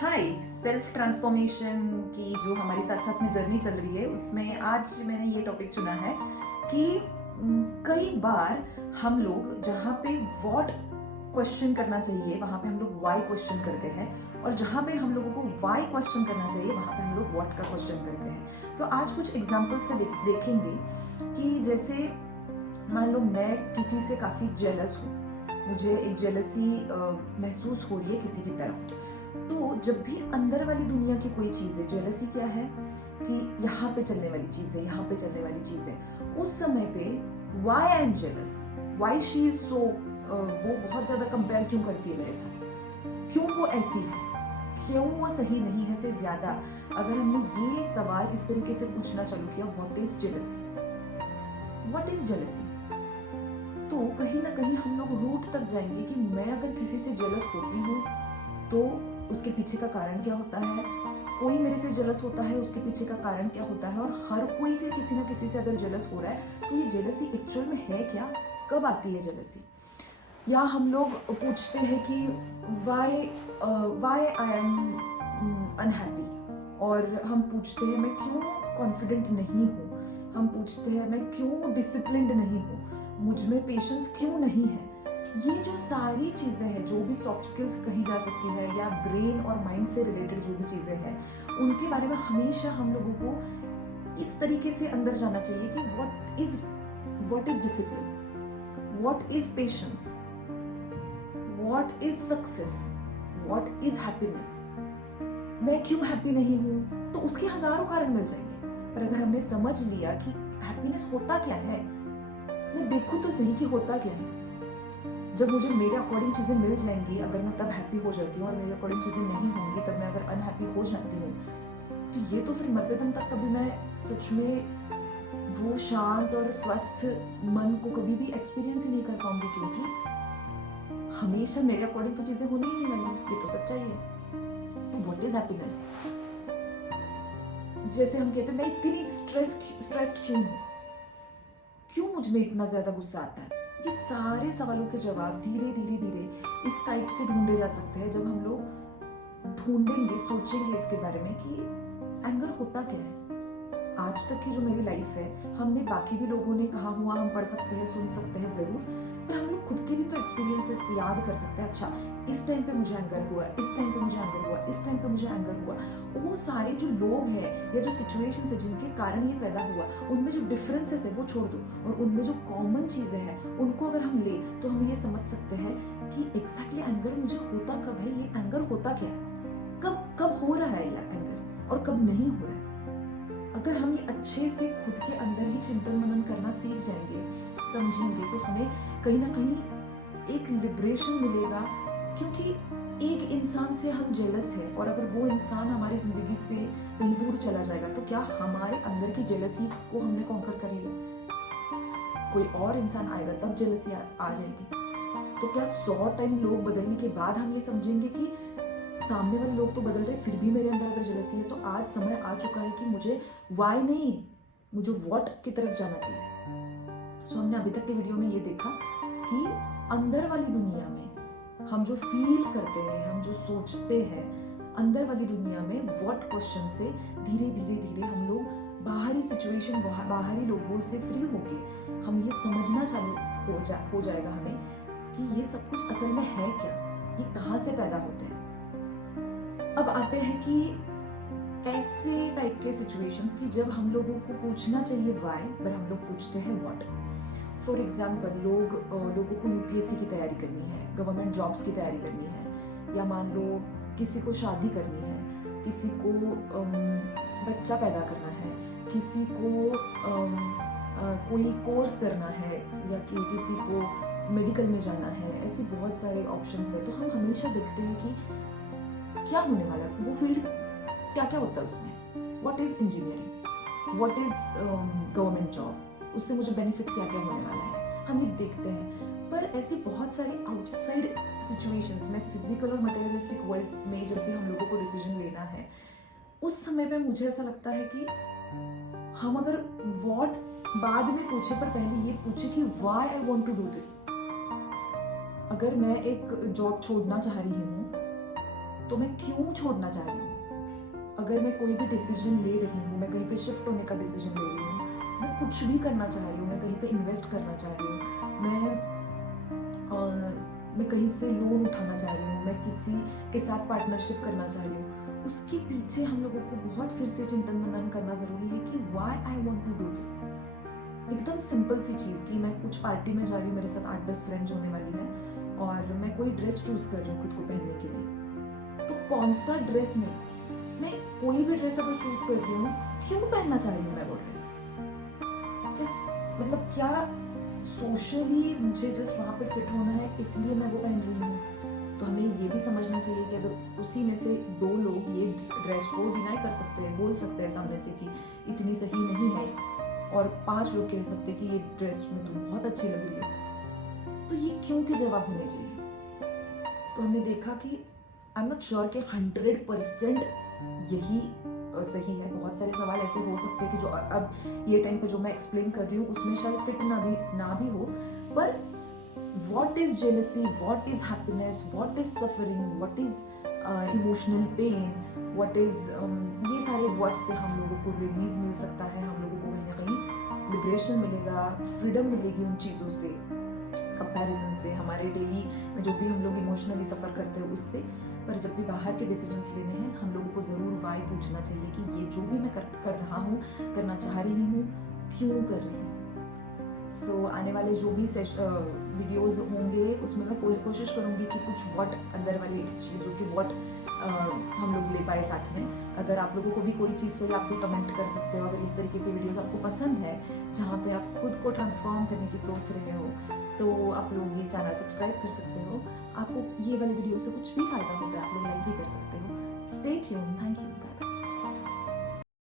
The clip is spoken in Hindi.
हाय। सेल्फ ट्रांसफॉर्मेशन की जो हमारी साथ साथ में जर्नी चल रही है उसमें आज मैंने ये टॉपिक चुना है कि कई बार हम लोग जहाँ पे व्हाट क्वेश्चन करना चाहिए वहाँ पे हम लोग व्हाई क्वेश्चन करते हैं, और जहाँ पे हम लोगों को व्हाई क्वेश्चन करना चाहिए वहाँ पे हम लोग व्हाट का क्वेश्चन करते हैं। तो आज कुछ एग्जाम्पल से देखेंगे कि जैसे मान लो मैं किसी से काफ़ी जेलस हूँ, मुझे एक जेलसी महसूस हो रही है किसी की तरफ। तो जब भी अंदर वाली दुनिया की कोई चीज़ है, जेलसी क्या है कि यहाँ पे चलने वाली चीज़ है, यहाँ पे चलने वाली चीज़ है, उस समय पे why I am jealous, why she is so, वो बहुत ज़्यादा कंपेयर क्यों करती है मेरे साथ, क्यों वो ऐसी है, क्यों वो सही नहीं है से ज़्यादा अगर हमने ये सवाल इस तरीके से पूछना चालू किया, what is jealousy, what is jealousy, तो कहीं ना कहीं हम लोग रूट तक जाएंगे कि मैं अगर किसी से जेलस होती हूँ तो उसके पीछे का कारण क्या होता है, कोई मेरे से जेलस होता है उसके पीछे का कारण क्या होता है, और हर कोई फिर किसी ना किसी से अगर जेलस हो रहा है तो ये जेलसी एक्चुअल में है क्या, कब आती है जेलसी। या हम लोग पूछते हैं कि वाई आई एम अनहैप्पी, और हम पूछते हैं मैं क्यों कॉन्फिडेंट नहीं हूँ, हम पूछते हैं मैं क्यों डिसिप्लिन्ड नहीं हूँ, मुझ में पेशेंस क्यों नहीं है। ये जो सारी चीज़ें हैं, जो भी सॉफ्ट स्किल्स कही जा सकती है या ब्रेन और माइंड से रिलेटेड जो भी चीज़ें हैं, उनके बारे में हमेशा हम लोगों को इस तरीके से अंदर जाना चाहिए कि what is discipline, what is patience, what is success, what is happiness. मैं क्यों हैप्पी नहीं हूँ, तो उसके हजारों कारण मिल जाएंगे, पर अगर हमने समझ लिया कि हैप्पीनेस होता क्या है, मैं देखूँ तो सही कि होता क्या है। जब मुझे मेरे अकॉर्डिंग चीज़ें मिल जाएंगी, अगर मैं तब हैप्पी हो जाती हूँ, और मेरे अकॉर्डिंग चीज़ें नहीं होंगी तब मैं अगर अनहैप्पी हो जाती हूँ, तो ये तो फिर मरते दम तक कभी मैं सच में वो शांत और स्वस्थ मन को कभी भी एक्सपीरियंस ही नहीं कर पाऊंगी, क्योंकि हमेशा मेरे अकॉर्डिंग तो चीज़ें होने ही नहीं वाली, ये तो सच्चाई है। तो व्हाट इज हैप्पीनेस, जैसे हम कहते हैं मैं इतनी स्ट्रेस्ड क्यों हूँ, क्यों मुझ में इतना ज्यादा गुस्सा आता है, ये सारे सवालों के जवाब धीरे धीरे धीरे इस टाइप से ढूंढे जा सकते हैं जब हम लोग ढूंढेंगे, सोचेंगे इसके बारे में कि एंगर होता क्या है। आज तक की जो मेरी लाइफ है, हमने बाकी भी लोगों ने कहा हुआ हम पढ़ सकते हैं, सुन सकते हैं जरूर, पर हम लोग खुद के भी तो एक्सपीरियंसेस याद कर सकते हैं। अच्छा, इस टाइम पे मुझे एंगर हुआ, इस टाइम पे मुझे एंगर हुआ, इस टाइम पे मुझे एंगर हुआ। वो सारे जो लोग हैं या जो सिचुएशंस है जिनके कारण ये पैदा हुआ, उनमें जो डिफरेंसेस है वो छोड़ दो, और उनमें जो कॉमन चीजें हैं उनको अगर हम ले तो हम ये समझ सकते हैं कि एग्जैक्टली एंगर मुझे होता कब है, ये एंगर होता क्या है, कब कब हो रहा है ये एंगर और कब नहीं हो रहा है। अगर हम ये अच्छे से खुद के अंदर ही चिंतन मनन करना सीख जाएंगे, समझेंगे, तो हमें कहीं ना कहीं एक लिबरेशन मिलेगा, क्योंकि एक इंसान से हम जेलस है और अगर वो इंसान हमारी जिंदगी से कहीं दूर चला जाएगा तो क्या हमारे अंदर की जेलसी को हमने कॉन्कर कर लिया, कोई और इंसान आएगा तब जेलसी आ जाएगी। तो क्या 100 टाइम लोग बदलने के बाद हम ये समझेंगे कि सामने वाले लोग तो बदल रहे, फिर भी मेरे अंदर अगर जेलसी है। तो आज समय आ चुका है कि मुझे वाई नहीं, मुझे व्हाट की तरफ जाना चाहिए। सो हमने अभी तक के वीडियो में ये देखा कि अंदर वाली दुनिया में हम जो फील करते हैं, हम जो सोचते हैं, अंदर वाली दुनिया में व्हाट क्वेश्चन से धीरे धीरे धीरे हम लोग बाहरी सिचुएशन, बाहरी लोगों से फ्री होके हम ये समझना चालू हो जाएगा हमें कि ये सब कुछ असल में है क्या, ये कहाँ से पैदा होते हैं। अब आते हैं कि ऐसे टाइप के सिचुएशंस की जब हम लोगों को पूछना चाहिए व्हाई, पर हम लोग पूछते हैं व्हाट। फॉर एग्जाम्पल, लोगों को यूपीएससी की तैयारी करनी है, गवर्नमेंट जॉब्स की तैयारी करनी है, या मान लो किसी को शादी करनी है, किसी को बच्चा पैदा करना है, किसी को कोई कोर्स करना है, या कि किसी को मेडिकल में जाना है। ऐसे बहुत सारे ऑप्शंस है। तो हम हमेशा देखते हैं कि क्या होने वाला है, वो फील्ड क्या क्या होता है उसमें, what is engineering, what is government job, उससे मुझे बेनिफिट क्या क्या होने वाला है, हम ये देखते हैं। पर ऐसे बहुत सारे आउटसाइड सिचुएशंस में, फिजिकल और मटेरियलिस्टिक वर्ल्ड में जब भी हम लोगों को डिसीजन लेना है, उस समय पे मुझे ऐसा लगता है कि हम अगर व्हाट बाद में पूछे, पर पहले ये पूछे कि why I want to do this. अगर मैं एक जॉब छोड़ना चाह रही हूँ तो मैं क्यों छोड़ना चाह रही हूँ? अगर मैं कोई भी डिसीजन ले रही हूँ, मैं कहीं पे शिफ्ट होने का डिसीजन ले रही हूँ, मैं कुछ भी करना चाह रही हूँ, मैं कहीं पे इन्वेस्ट करना चाह रही हूँ, मैं कहीं से लोन उठाना चाह रही हूँ, मैं किसी के साथ पार्टनरशिप करना चाह रही हूँ, उसके पीछे हम लोगों को बहुत फिर से चिंतन मनन करना ज़रूरी है कि why I want to do this. एकदम सिंपल सी चीज़ कि मैं कुछ पार्टी में जा रही हूँ, मेरे साथ 8-10 फ्रेंड्स होने वाली हैं और मैं कोई ड्रेस चूज़ कर रही हूँ खुद को पहनने के लिए। तो कौन सा ड्रेस नहीं, मैं कोई भी ड्रेस अगर चूज़ कर रही हूँ, क्यों पहनना चाह रही हूँ मैं वो ड्रेस? मतलब क्या सोशली मुझे जस्ट वहाँ पे फिट होना है इसलिए मैं वो पहन रही हूँ? तो हमें ये भी समझना चाहिए कि अगर उसी में से 2 लोग ये ड्रेस को डिनाई कर सकते हैं, बोल सकते हैं सामने से कि इतनी सही नहीं है, और 5 लोग कह सकते हैं कि ये ड्रेस में तुम बहुत अच्छी लग रही हो, तो ये क्यों के जवाब होने चाहिए। तो हमने देखा कि आई एम नॉट श्योर कि 100% यही सही है। बहुत सारे सवाल ऐसे हो सकते हैं कि जो अब ये टाइम पे जो मैं एक्सप्लेन कर रही हूँ उसमें शायद फिट ना भी हो, पर what is jealousy, what is happiness, what is suffering, what is emotional pain, what is ये सारे वर्ड्स से हम लोगों को रिलीज मिल सकता है, हम लोगों को कहीं ना कहीं लिबरेशन मिलेगा, फ्रीडम मिलेगी उन चीज़ों से, कंपैरिजन से, हमारे डेली में जो भी हम लोग इमोशनली सफ़र करते हैं उससे। पर जब भी बाहर के डिसीजंस लेने हैं हम लोगों को ज़रूर वाई पूछना चाहिए कि ये जो भी मैं कर रहा हूँ, करना चाह रही हूँ, क्यों कर रही हूँ। सो आने वाले जो भी वीडियोस होंगे उसमें मैं कोशिश करूँगी कि कुछ वॉट अंदर वाली चीज़ों की वॉट हम लोग ले पाए साथ में। अगर आप लोगों को भी कोई चीज़ चाहिए आप भी कमेंट कर सकते हो। अगर इस तरीके की वीडियोस आपको पसंद है जहाँ पे आप खुद को ट्रांसफॉर्म करने की सोच रहे हो तो आप लोग ये चैनल सब्सक्राइब कर सकते हो। आपको ये वाली वीडियो से कुछ भी फ़ायदा होता है आप लोग लाइक भी कर सकते हो। Stay tuned, thank you.